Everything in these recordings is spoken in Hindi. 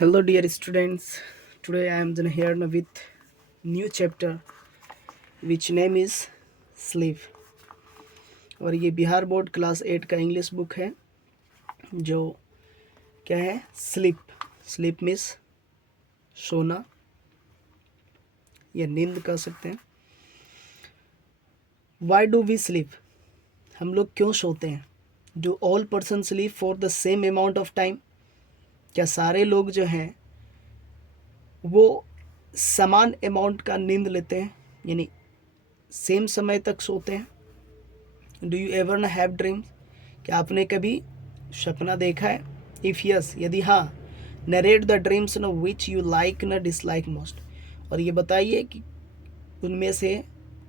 Hello, dear students. Today I am here with new chapter, which name is Sleep. और ये बिहार बोर्ड क्लास 8 का इंग्लिश बुक है जो क्या है स्लीप। स्लीप मीन्स सोना या नींद कह सकते हैं। Why do we sleep? हम लोग क्यों सोते हैं? Do all person sleep for the same amount of time? क्या सारे लोग जो हैं वो समान अमाउंट का नींद लेते हैं, यानी सेम समय तक सोते हैं? डू यू एवर न हैव ड्रीम्स? क्या आपने कभी सपना देखा है? इफ़ यस, यदि हाँ, नरेट द ड्रीम्स न विच यू लाइक न डिसलाइक मोस्ट। और ये बताइए कि उनमें से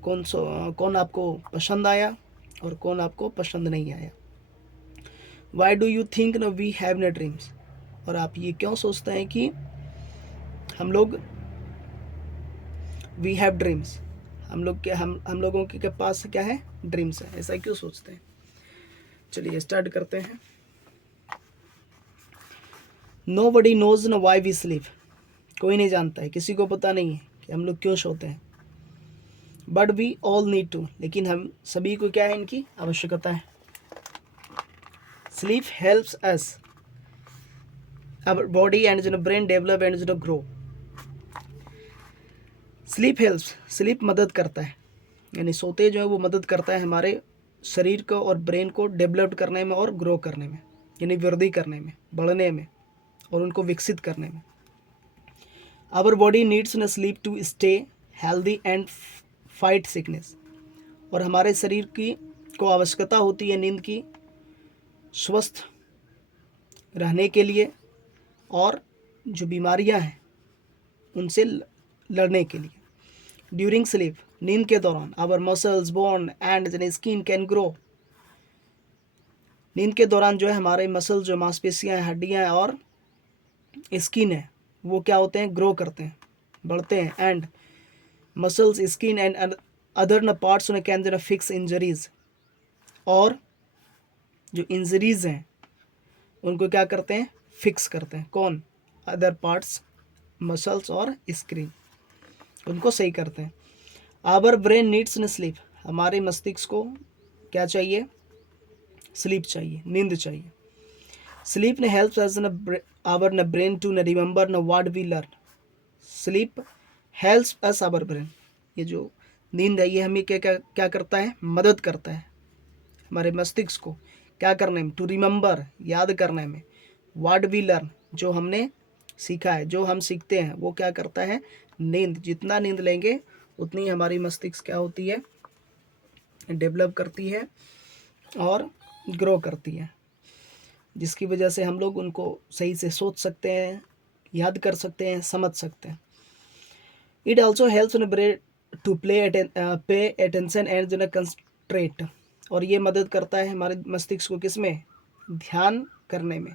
कौन आपको पसंद आया और कौन आपको पसंद नहीं आया। वाई डू यू थिंक न वी हैव न ड्रीम्स? और आप ये क्यों सोचते हैं कि हम लोग वी हैव ड्रीम्स, हम लोगों के पास क्या है, ड्रीम्स है, ऐसा क्यों सोचते हैं? चलिए स्टार्ट करते हैं। नो बडी नोज न वाई वी स्लीप। कोई नहीं जानता है, किसी को पता नहीं है कि हम लोग क्यों सोते हैं। But we all need to, लेकिन हम सभी को क्या है, इनकी आवश्यकता है। Sleep helps us our body and brain develop and grow. Sleep helps, sleep मदद करता है, यानी सोते जो है वो मदद करता है हमारे शरीर को और ब्रेन को डेवलप करने में और ग्रो करने में, यानी वृद्धि करने में, बढ़ने में और उनको विकसित करने में। Our body needs uh sleep to stay healthy and fight sickness. और हमारे शरीर की को आवश्यकता होती है नींद की स्वस्थ रहने के लिए और जो बीमारियां हैं उनसे लड़ने के लिए। ड्यूरिंग स्लीप, नींद के दौरान, our muscles bone and skin can grow. नींद के दौरान जो है हमारे मसल, जो मांसपेशियां, हड्डियां और स्किन है, वो क्या होते हैं, ग्रो करते हैं, बढ़ते हैं। And muscles, skin and other न पार्ट्स न कैन फिक्स इंजरीज। और जो इंजरीज हैं उनको क्या करते हैं, फिक्स करते हैं। कौन? अदर पार्ट्स, मसल्स और स्किन, उनको सही करते हैं। Our brain needs uh sleep. हमारे मस्तिष्क को क्या चाहिए, स्लीप चाहिए, नींद चाहिए। स्लीप ने helps us uh our uh brain to uh remember uh what we learn. Sleep helps us our brain, ये जो नींद है ये हमें क्या क्या क्या करता है, मदद करता है हमारे मस्तिष्क को क्या करने में, टू रिमेंबर, याद करने में, व्हाट वी लर्न, जो हमने सीखा है, जो हम सीखते हैं वो क्या करता है, नींद। जितना नींद लेंगे उतनी हमारी मस्तिष्क क्या होती है, डेवलप करती है और ग्रो करती है, जिसकी वजह से हम लोग उनको सही से सोच सकते हैं, याद कर सकते हैं, समझ सकते हैं। It also helps in brain to pay attention and concentrate. और ये मदद करता है हमारे मस्तिष्क को किस में, ध्यान करने में,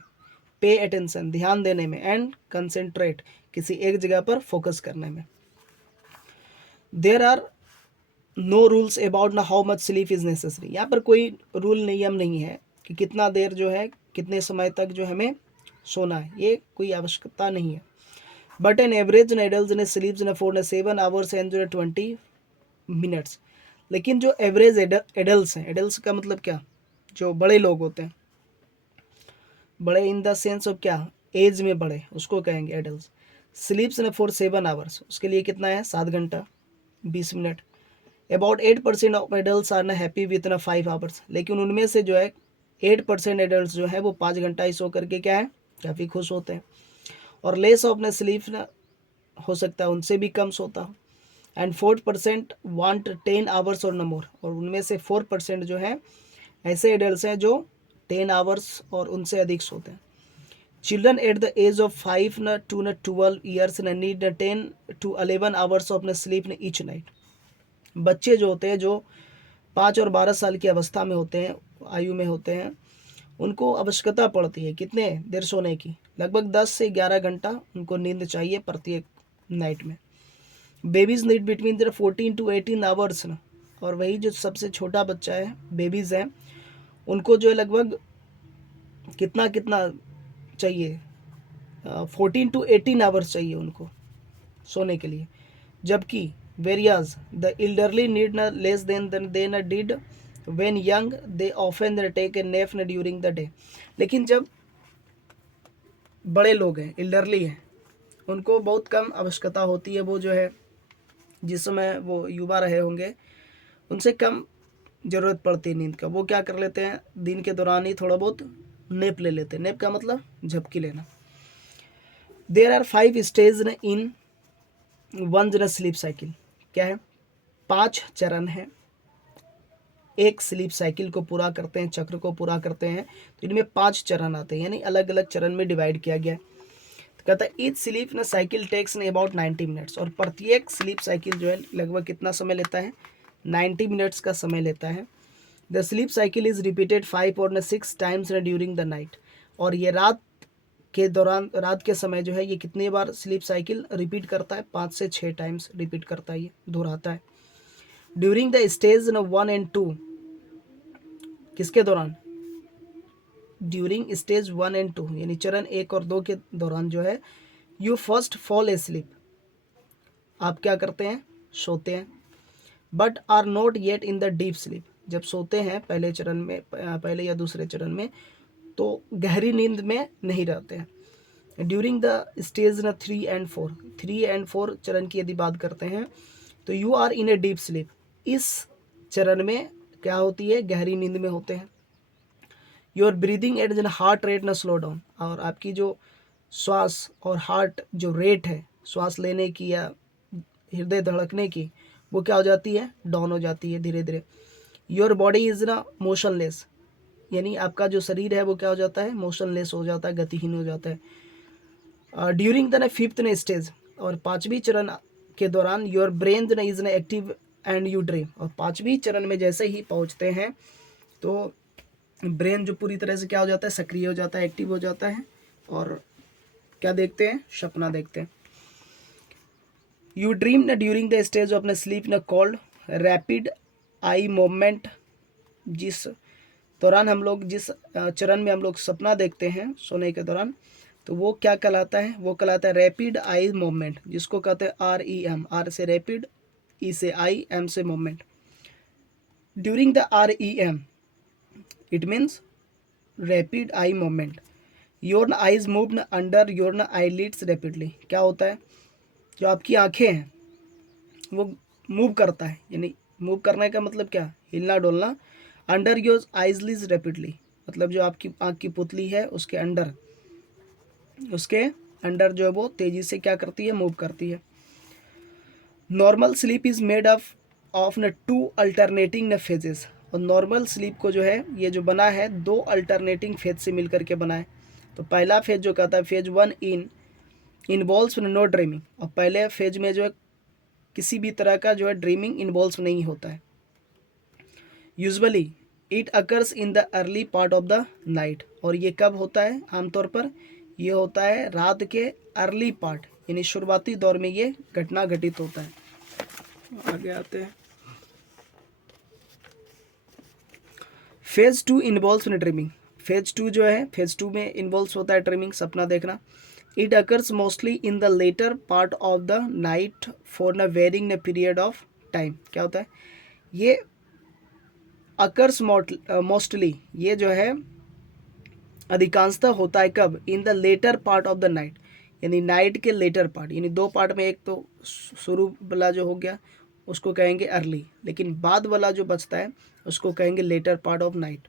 पे अटेंशन, ध्यान देने में, एंड कंसंट्रेट, किसी एक जगह पर फोकस करने में। There are no rules about ना how much sleep is necessary. यहाँ पर कोई रूल, नियम नहीं है कि कितना देर जो है, कितने समय तक जो हमें सोना है, ये कोई आवश्यकता नहीं है। बट एन एवरेज एडल्ट ने स्लीप्स ने 4 to 7 hours एंड 20 minutes। लेकिन जो एवरेज एडल्ट हैं, एडल्ट का मतलब क्या, जो बड़े लोग होते हैं, बड़े इन द सेंस ऑफ क्या, एज में बड़े, उसको कहेंगे एडल्ट। स्लीप्स ने 4 7 hours, उसके लिए कितना है, 7 घंटा 20 minute. About 8% of adult are uh happy with uh 5 hours। लेकिन उनमें से जो है 8% एडल्ट जो है वो 5 घंटा ही सो करके क्या है, काफ़ी खुश होते हैं। और लेस ऑफ ना स्लीप ना हो सकता है उनसे भी कम सोता हो। एंड 4% वांट 10 hours और न मोर। और उनमें से 4% जो है ऐसे एडल्ट हैं जो 10 hours और उनसे अधिक सोते हैं। Children at the age of 5 uh to न 12 years न नीड न 10 to 11 hours ऑफ न स्लीप न ईच नाइट। बच्चे जो होते हैं, जो 5 और 12 साल की अवस्था में होते हैं, आयु में होते हैं, उनको आवश्यकता पड़ती है कितने देर सोने की, लगभग 10 से 11 घंटा उनको नींद चाहिए प्रत्येक नाइट में। Babies need between 14 to 18 hours ना। और वही जो सबसे छोटा बच्चा है, बेबीज़ हैं, उनको जो है लगभग कितना कितना चाहिए, 14 to 18 आवर्स चाहिए उनको सोने के लिए, जबकि whereas the elderly need uh less than they uh did when young, they often take a nap uh during the day. लेकिन जब बड़े लोग हैं, इल्डरली हैं, उनको बहुत कम आवश्यकता होती है, वो जो है जिस समय वो युवा रहे होंगे उनसे कम ज़रूरत पड़ती है नींद का, वो क्या कर लेते हैं दिन के दौरान ही थोड़ा बहुत नेप ले लेते हैं। नेप का मतलब झपकी लेना। There are 5 stage in one sleep cycle. क्या है? 5 चरण हैं एक स्लीप साइकिल को पूरा करते हैं, चक्र को पूरा करते हैं, तो इनमें 5 चरण आते हैं, यानी अलग अलग चरण में डिवाइड किया गया है। तो कहता है each sleep cycle takes about 90 minutes, और प्रत्येक स्लीप साइकिल जो है लगभग कितना समय लेता है? 90 मिनट्स का समय लेता है। The sleep cycle is repeated 5 और 6 टाइम्स ड्यूरिंग द नाइट, और ये रात के दौरान, रात के समय जो है ये कितनी बार स्लीप साइकिल रिपीट करता है? 5 से 6 टाइम्स रिपीट करता है, ये दोहराता है। ड्यूरिंग द स्टेज 1 एंड 2, किसके दौरान? ड्यूरिंग स्टेज 1 एंड 2, यानी चरण 1 और 2 के दौरान जो है you first fall asleep, आप क्या करते हैं? सोते हैं। But are not yet in the deep sleep, जब सोते हैं पहले चरण में, पहले या दूसरे चरण में, तो गहरी नींद में नहीं रहते हैं। During the stage 3 and 4, 3 and 4 चरण की यदि बात करते हैं तो you are in a deep sleep, इस चरण में क्या होती है? गहरी नींद में होते हैं। योर ब्रीदिंग एट जन heart rate uh slow down, और आपकी जो श्वास और हार्ट जो रेट है श्वास लेने की या हृदय धड़कने की, वो क्या हो जाती है? डाउन हो जाती है धीरे धीरे। योर बॉडी इज ना मोशनलेस, यानी आपका जो शरीर है वो क्या हो जाता है? मोशनलेस हो जाता है, गतिहीन हो जाता है। ड्यूरिंग द 5th स्टेज, और 5वीं चरण के दौरान योर ब्रेन इज न एक्टिव एंड यू ड्रीम, और 5वीं चरण में जैसे ही पहुंचते हैं तो ब्रेन जो पूरी तरह से क्या हो जाता है? सक्रिय हो जाता है, एक्टिव हो जाता है, और क्या देखते हैं? सपना देखते हैं। यू ड्रीम न ड्यूरिंग द स्टेज ऑफ न स्लीप न कॉल्ड रैपिड आई मूवमेंट, जिस दौरान हम लोग, जिस चरण में हम लोग सपना देखते हैं सोने के दौरान, तो वो क्या कहलाता है? वो कहलाता है रैपिड आई मूवमेंट, जिसको कहते हैं REM, आर से रैपिड, ई से आई, एम से movement. During the REM it means rapid eye movement, your eyes move न अंडर योर आईलिड्स रैपिडली। क्या होता है? जो आपकी आंखें हैं वो मूव करता है, यानी मूव करने का मतलब क्या? हिलना डोलना। अंडर योर आईजलिज रैपिडली, मतलब जो आपकी आंख की पुतली है उसके अंडर, जो है वो तेजी से क्या करती है? मूव करती है। Normal sleep is made of न 2 अल्टरनेटिंग न फेजेस, और नॉर्मल स्लीप को जो है ये जो बना है 2 अल्टरनेटिंग फेज से मिलकर के बना है। तो पहला फेज जो कहता है फेज 1 इन्वॉल्व्स नो ड्रीमिंग, और पहले फेज में जो है किसी भी तरह का जो है ड्रीमिंग इन्वॉल्व नहीं होता है। Usually it occurs in the early part of the night, और ये कब होता है? आमतौर पर ये होता है रात के अर्ली पार्ट, यानी शुरुआती दौर में ये घटना घटित होता है। आगे आते हैं। फेज 2 इन्वॉल्व्स इन ड्रीमिंग, फेज 2 जो है, फेज 2 में इन्वॉल्व होता है ड्रीमिंग, सपना देखना। It occurs mostly in the later part of the night for uh varying uh period of time. क्या होता है? ये अकर्स मोस्टली, ये जो है अधिकांशतः होता है कब? In the later part of the night, यानी नाइट के लेटर पार्ट, यानी 2 पार्ट में, एक तो शुरू वाला जो हो गया उसको कहेंगे अर्ली, लेकिन बाद वाला जो बचता है उसको कहेंगे later part of night.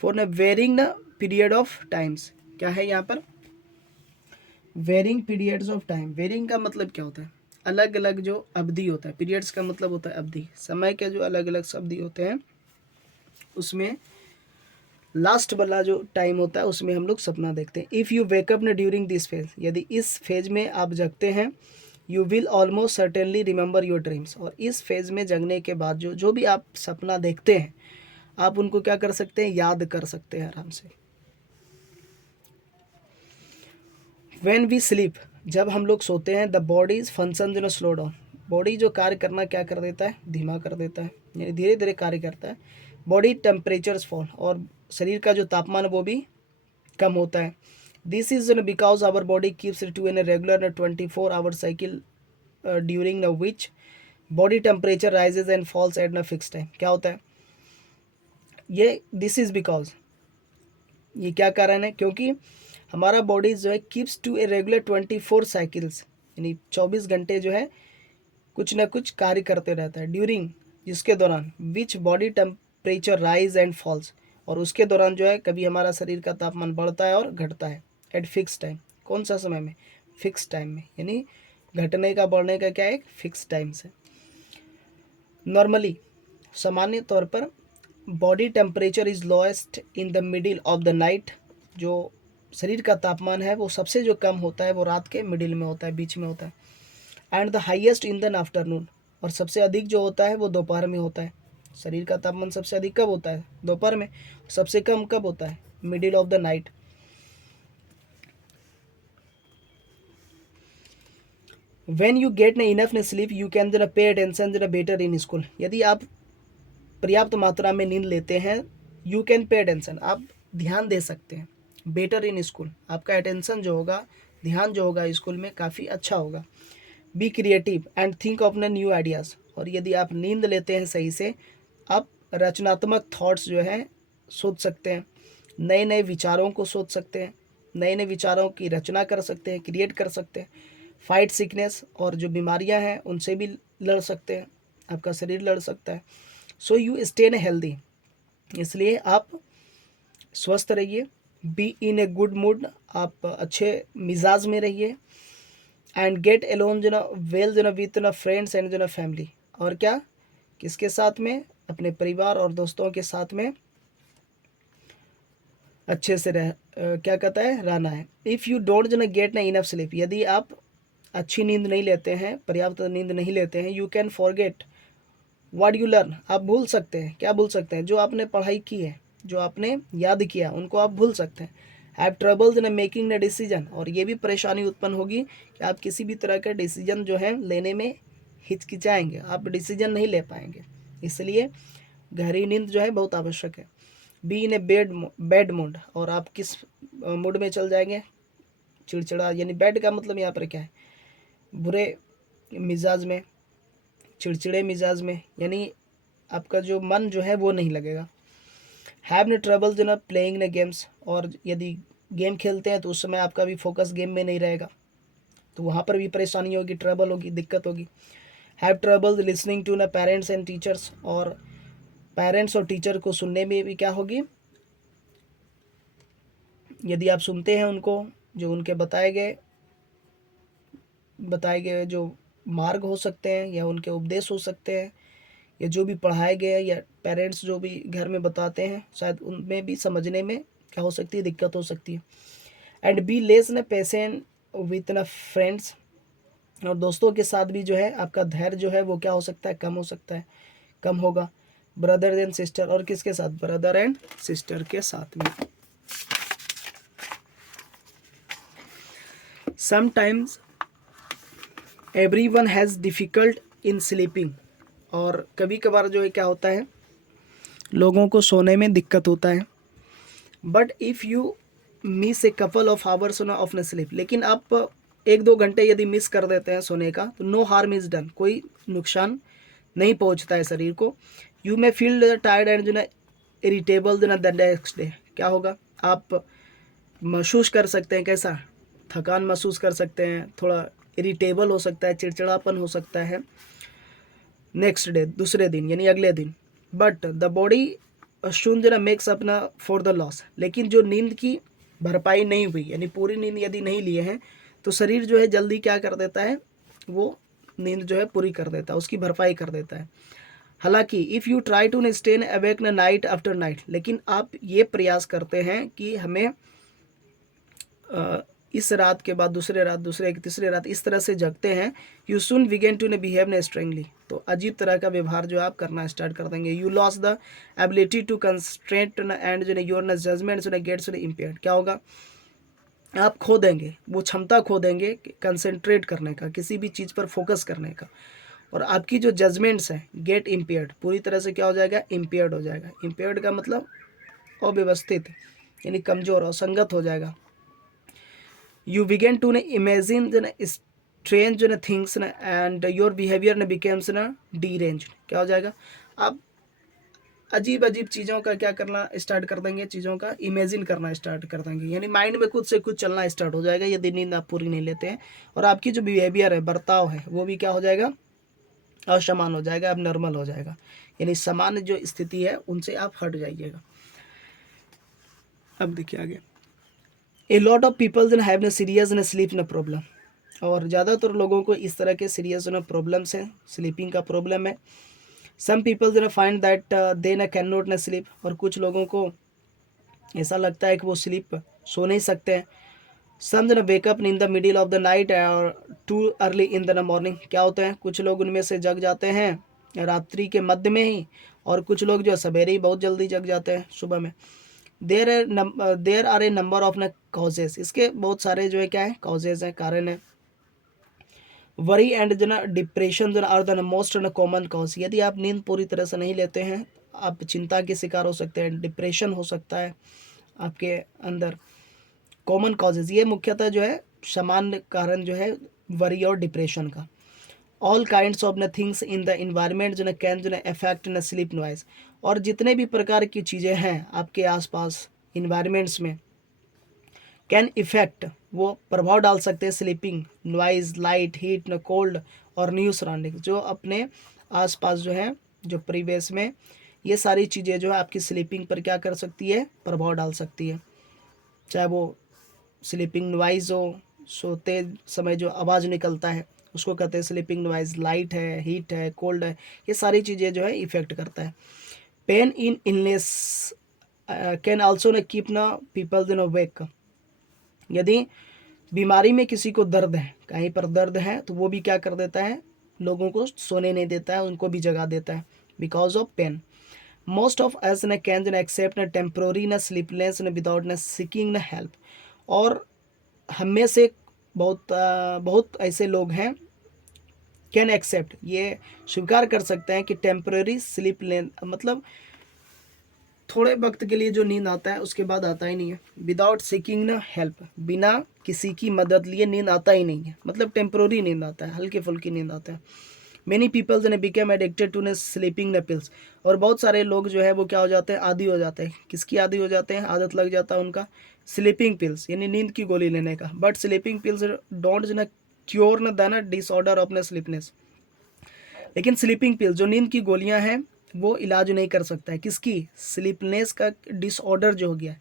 For uh varying uh period of times, क्या है यहाँ पर? Varying periods of time. Varying का मतलब क्या होता है? अलग अलग जो अवधि होता है। पीरियड्स का मतलब होता है अवधि, समय के जो अलग अलग अवधि होते हैं उसमें लास्ट वाला जो टाइम होता है उसमें हम लोग सपना देखते हैं। इफ़ यू वेकअप न ड्यूरिंग दिस फेज, यदि इस फेज में आप जगते हैं, you will almost certainly remember your dreams, और इस फेज में जगने के बाद जो भी आप सपना देखते हैं आप उनको क्या कर सकते हैं? याद कर सकते हैं आराम से। व्हेन वी स्लीप, जब हम लोग सोते हैं, द बॉडीज फंक्शन जो स्लो डाउन, बॉडी जो कार्य करना क्या कर देता है? धीमा कर देता है, यानी धीरे धीरे कार्य करता है। बॉडी टेम्परेचर्स फॉल, और शरीर का जो तापमान वो भी कम होता है। This is because our body keeps it to in a regular 24-hour cycle during which body temperature rises and falls at a fixed time. क्या होता है ये? दिस इज बिकॉज, ये क्या कारण है? क्योंकि हमारा बॉडी जो है keeps to a regular 24 cycles, यानी 24 घंटे जो है कुछ ना कुछ कार्य करते रहता है, ड्यूरिंग, जिसके दौरान which body temperature rise and falls, और उसके दौरान जो है कभी हमारा शरीर का तापमान बढ़ता है और घटता है एट फिक्स टाइम। कौन सा समय में? फिक्स टाइम में, यानी घटने का बढ़ने का क्या है? एक फिक्स टाइम से। नॉर्मली, सामान्य तौर पर body temperature is lowest in the middle of the night. जो शरीर का तापमान है वो सबसे जो कम होता है वो रात के मिडिल में होता है, बीच में होता है। And the highest in the afternoon, और सबसे अधिक जो होता है वो दोपहर में होता है। शरीर का तापमान सबसे अधिक कब होता है? दोपहर में। सबसे कम कब होता है? Middle of the night. When you get न इनफ न स्लीप यू कैन जरा पे अटेंशन जरा बेटर इन स्कूल। यदि आप पर्याप्त मात्रा में नींद लेते हैं, यू कैन पे अटेंशन, आप ध्यान दे सकते हैं, बेटर इन स्कूल, आपका अटेंशन जो होगा, ध्यान जो होगा स्कूल में काफ़ी अच्छा होगा। Be creative and think of न न्यू आइडियाज़, और यदि आप नींद लेते हैं सही से, आप रचनात्मक थॉट्स जो हैं सोच सकते हैं, नए नए विचारों को सोच सकते हैं, नए नए विचारों की रचना कर सकते हैं, क्रिएट कर सकते हैं। फाइट सिकनेस, और जो बीमारियां हैं उनसे भी लड़ सकते हैं, आपका शरीर लड़ सकता है। So you stay in healthy, इसलिए आप स्वस्थ रहिए। Be in a good mood, आप अच्छे मिजाज में रहिए। एंड गेट एलोन जो ना वेल जो ना विथ ना फ्रेंड्स एंड जो ना फैमिली, और क्या, किसके साथ में? अपने परिवार और दोस्तों के साथ में अच्छे से क्या कहता है? रहना है। इफ़ यू डोंट जो ना गेट ना इनफ स्लीप, यदि आप अच्छी नींद नहीं लेते हैं, पर्याप्त नींद नहीं लेते हैं, you can forget what you learn, आप भूल सकते हैं। क्या भूल सकते हैं? जो आपने पढ़ाई की है, जो आपने याद किया, उनको आप भूल सकते हैं। Have troubles in making the decision, और ये भी परेशानी उत्पन्न होगी कि आप किसी भी तरह का डिसीजन जो है लेने में हिचकिचाएंगे, आप डिसीजन नहीं ले पाएंगे। इसलिए गहरी नींद जो है बहुत आवश्यक है। Be in a bad mood, और आप किस मूड में चल जाएंगे? चिड़चिड़ा, यानी बैड का मतलब यहाँ पर क्या है? बुरे मिजाज में, चिड़चिड़े मिजाज में, यानी आपका जो मन जो है वो नहीं लगेगा। हैव न ट्रबल जो ना प्लेइंग न गेम्स, और यदि गेम खेलते हैं तो उस समय आपका भी फोकस गेम में नहीं रहेगा, तो वहाँ पर भी परेशानी होगी, ट्रबल होगी, दिक्कत होगी। हैव ट्रबल लिसनिंग टू न पेरेंट्स एंड टीचर्स, और पेरेंट्स और टीचर को सुनने में भी क्या होगी? यदि आप सुनते हैं उनको, जो उनके बताए गए जो मार्ग हो सकते हैं, या उनके उपदेश हो सकते हैं, या जो भी पढ़ाए गए, या पेरेंट्स जो भी घर में बताते हैं, शायद उनमें भी समझने में क्या हो सकती है? दिक्कत हो सकती है। एंड बी लेस न पेशेंट विथ न फ्रेंड्स, और दोस्तों के साथ भी जो है आपका धैर्य जो है वो क्या हो सकता है? कम हो सकता है, कम होगा। ब्रदर एंड सिस्टर, और किसके साथ? ब्रदर एंड सिस्टर के साथ में। Sometimes everyone has difficult in sleeping, और कभी कभार जो है क्या होता है, लोगों को सोने में दिक्कत होता है। But if you miss a couple of hours of न स्लीप, लेकिन आप 1-2 घंटे यदि मिस कर देते हैं सोने का, तो नो हार्म इज़ डन, कोई नुकसान नहीं पहुंचता है शरीर को। You may feel tired and जो ना इरिटेबल जो ना द नेक्स्ट डे, क्या होगा? आप महसूस कर सकते हैं, कैसा? थकान महसूस कर सकते हैं, थोड़ा इरिटेबल हो सकता है, चिड़चिड़ापन हो सकता है नेक्स्ट डे, दूसरे दिन, यानी अगले दिन। बट द बॉडी शून जो ना मेक्स अपना फॉर द लॉस, लेकिन जो नींद की भरपाई नहीं हुई, यानी पूरी नींद यदि नहीं लिए हैं, तो शरीर जो है जल्दी क्या कर देता है? वो नींद जो है पूरी कर देता है, उसकी भरपाई कर देता है। हालांकि if you try to stay awake uh night after night, लेकिन आप ये प्रयास करते हैं कि हमें इस रात के बाद दूसरे रात, दूसरे की तीसरे रात, इस तरह से जगते हैं, you soon begin to behave uh strangely, तो अजीब तरह का व्यवहार जो आप करना स्टार्ट कर देंगे। You lose the ability to concentrate and जो your uh judgement gets impaired, क्या होगा? आप खो देंगे, वो क्षमता खो देंगे कंसंट्रेट करने का, किसी भी चीज़ पर फोकस करने का, और आपकी जो जजमेंट्स हैं गेट इम्पेयर्ड, पूरी तरह से क्या हो जाएगा? इम्पेयर्ड हो जाएगा। इम्पेयर्ड का मतलब अव्यवस्थित, यानी कमज़ोर, असंगत हो जाएगा। यू बिगेन टू इमेजिन जो ना स्ट्रेंज जो ना थिंग्स ना एंड योर बिहेवियर ना बिकेम्स ना डीरेंज। क्या हो जाएगा, आप अजीब अजीब चीज़ों का क्या करना स्टार्ट कर देंगे, चीज़ों का इमेजिन करना स्टार्ट कर देंगे, यानी माइंड में कुछ से कुछ चलना स्टार्ट हो जाएगा यदि नींद आप पूरी नहीं लेते हैं। और आपकी जो बिहेवियर है, बर्ताव है, वो भी क्या हो जाएगा, असमान हो जाएगा, अब नॉर्मल हो जाएगा, यानी सामान्य जो स्थिति है उनसे आप हट जाइएगा। अब देखिए आगे, a lot of peoples have uh serious uh sleep uh problem, और ज़्यादातर लोगों को इस तरह के सीरियस न प्रॉब्लम्स हैं, स्लीपिंग का प्रॉब्लम है। सम पीपल्स न फाइंड दैट दे न कैन नॉट न स्लीप, और कुछ लोगों को ऐसा लगता है कि वो स्लीप सो नहीं सकते हैं। सम न wake up in the middle of the night और too early in the morning. क्या होता है, कुछ लोग उनमें से जग जाते हैं रात्रि के मध्य में ही, और कुछ लोग जो है सवेरे ही बहुत जल्दी जग जाते हैं सुबह में। There are a number of uh causes, इसके बहुत सारे जो है क्या है, कॉजेज हैं, कारण है। वरी एंड जो ना डिप्रेशन जो आर द मोस्ट न कॉमन कॉज, यदि आप नींद पूरी तरह से नहीं लेते हैं आप चिंता के शिकार हो सकते हैं, डिप्रेशन हो सकता है आपके अंदर। कॉमन कॉजेज, ये मुख्यतः जो है सामान्य कारण जो है वरी और डिप्रेशन का। ऑल काइंड्स ऑफ न थिंग्स इन द इन्वायरमेंट जो न कैन जो न अफेक्ट न स्लीप नॉइज, और जितने भी प्रकार की चीज़ें हैं आपके आसपास इन्वायरमेंट्स में, कैन इफेक्ट, वो प्रभाव डाल सकते हैं स्लीपिंग नॉइज, लाइट, हीट, न कोल्ड और न्यू सराउंडिंग, जो अपने आसपास जो है, जो परिवेश में, ये सारी चीज़ें जो है आपकी स्लीपिंग पर क्या कर सकती है, प्रभाव डाल सकती है। चाहे वो स्लीपिंग नॉइज हो, सोते समय जो आवाज़ निकलता है उसको कहते हैं स्लीपिंग नॉइज, लाइट है, हीट है, कोल्ड है, ये सारी चीज़ें जो है इफेक्ट करता है। Pain in illness can also न कीप न पीपल इन वेक, यदि बीमारी में किसी को दर्द है, कहीं पर दर्द है, तो वो भी क्या कर देता है, लोगों को सोने नहीं देता है, उनको भी जगा देता है, because of pain. Most of us uh can uh accept uh temporary uh sleepless uh without uh seeking uh help, और हम में से बहुत ऐसे लोग हैं, कैन एक्सेप्ट, ये स्वीकार कर सकते हैं कि टेम्प्रेरी स्लीप लेन मतलब थोड़े वक्त के लिए जो नींद आता है उसके बाद आता ही नहीं है। विदाउट सीकिंग न हेल्प, बिना किसी की मदद लिए नींद आता ही नहीं है, मतलब टेम्प्रोरी नींद आता है, हल्की फुल्की नींद आता है। मेनी पीपल्स ने बिकेम एडिक्टेड टू न स्लीपिंग न पिल्स, और बहुत सारे लोग जो है वो क्या हो जाते हैं, आदी हो जाते हैं, किसकी आदी हो जाते हैं, आदत लग जाता है उनका स्लीपिंग पिल्स यानी नींद की गोली लेने का। बट स्लीपिंग पिल्स डोंट न क्योर न दैन डिसऑर्डर ऑफ न स्लीपनेस, लेकिन स्लीपिंग पिल जो नींद की गोलियां हैं वो इलाज नहीं कर सकता है, किसकी, स्लीपनेस का डिसऑर्डर जो हो गया है।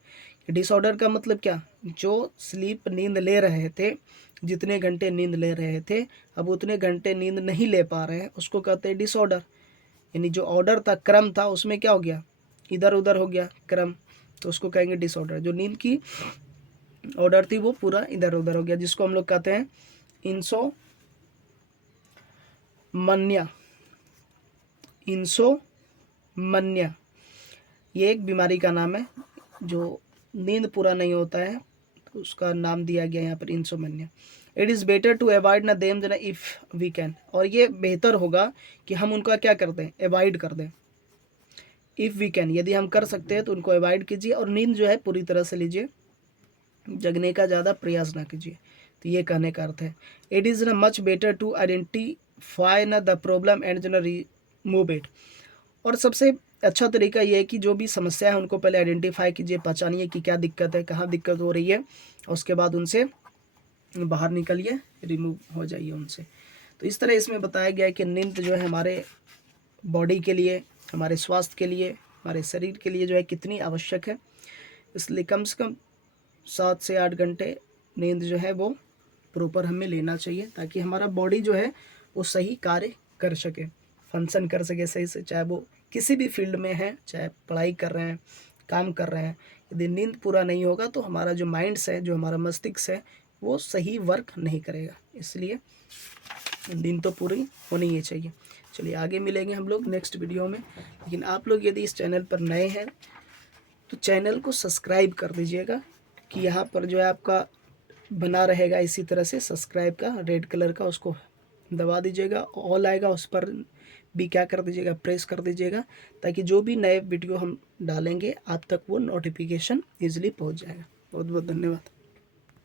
डिसऑर्डर का मतलब क्या, जो स्लीप नींद ले रहे थे, जितने घंटे नींद ले रहे थे अब उतने घंटे नींद नहीं ले पा रहे हैं, उसको कहते हैं डिसऑर्डर। यानी जो ऑर्डर था, क्रम था, उसमें क्या हो गया, इधर उधर हो गया क्रम, तो उसको कहेंगे डिसऑर्डर। जो नींद की ऑर्डर थी वो पूरा इधर उधर हो गया, जिसको हम लोग कहते हैं इंसोमनिया। इंसोमनिया ये एक बीमारी का नाम है, जो नींद पूरा नहीं होता है, तो उसका नाम दिया गया यहाँ पर insomnia. It is better to avoid uh them जना इफ़ वी कैन, और ये बेहतर होगा कि हम उनका क्या कर दें, अवॉइड कर दें। इफ़ वी कैन, यदि हम कर सकते हैं तो उनको अवॉइड कीजिए, और नींद जो है पूरी तरह से लीजिए, जगने का ज़्यादा प्रयास ना कीजिए। तो ये कहने का अर्थ है, इट इज़ न मच बेटर टू आइडेंटिफाई न द प्रॉब्लम एंड न रिमूव इट, और सबसे अच्छा तरीका ये है कि जो भी समस्या है उनको पहले आइडेंटिफाई कीजिए, पहचानिए कि क्या दिक्कत है, कहाँ दिक्कत हो रही है, और उसके बाद उनसे बाहर निकलिए, रिमूव हो जाइए उनसे। तो इस तरह इसमें बताया गया है कि नींद जो है हमारे बॉडी के लिए, हमारे स्वास्थ्य के लिए, हमारे शरीर के लिए जो है कितनी आवश्यक है। इसलिए कम से कम 7 से 8 घंटे नींद जो है वो प्रॉपर हमें लेना चाहिए, ताकि हमारा बॉडी जो है वो सही कार्य कर सके, फंक्शन कर सके सही से, चाहे वो किसी भी फील्ड में है, चाहे पढ़ाई कर रहे हैं, काम कर रहे हैं। यदि नींद पूरा नहीं होगा तो हमारा जो माइंड्स है, जो हमारा मस्तिष्क है, वो सही वर्क नहीं करेगा, इसलिए नींद तो पूरी होनी ही चाहिए। चलिए आगे मिलेंगे हम लोग नेक्स्ट वीडियो में, लेकिन आप लोग यदि इस चैनल पर नए हैं तो चैनल को सब्सक्राइब कर दीजिएगा, कि यहाँ पर जो है आपका बना रहेगा इसी तरह से सब्सक्राइब का रेड कलर का, उसको दबा दीजिएगा, ऑल आएगा उस पर भी क्या कर दीजिएगा, प्रेस कर दीजिएगा, ताकि जो भी नए वीडियो हम डालेंगे आप तक वो नोटिफिकेशन ईजिली पहुँच जाएगा। बहुत बहुत धन्यवाद।